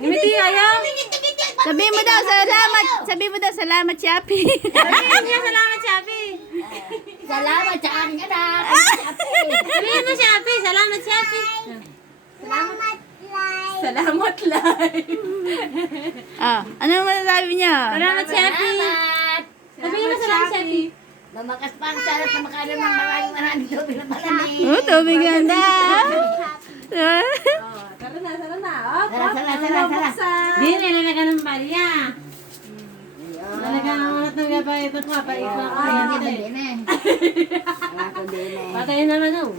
Ngumiti ayaw. Sabihin mo daw, salamat. Sabihin mo daw, salamat, Chappy. Sabihin niya, salamat, Chappy. Salamat sa aking anak. Sabihin mo, Chappy. Salamat, Chappy. Salamat, Lai. Ano masasabi niya? Salamat, Chappy. Salamat. Sabihin mo, salamat, Chappy. Lumakas pa ang sarap na makaroon ng maraming tubig na malamig. Oh, tubig ganda. Tara na. Sara. Di, nilalaga ng barya. Nilalaga ng ulat ng gabay. Ito ko, pait na ko. Ay, hindi din eh. Wala ko din eh. Patayin naman, oh.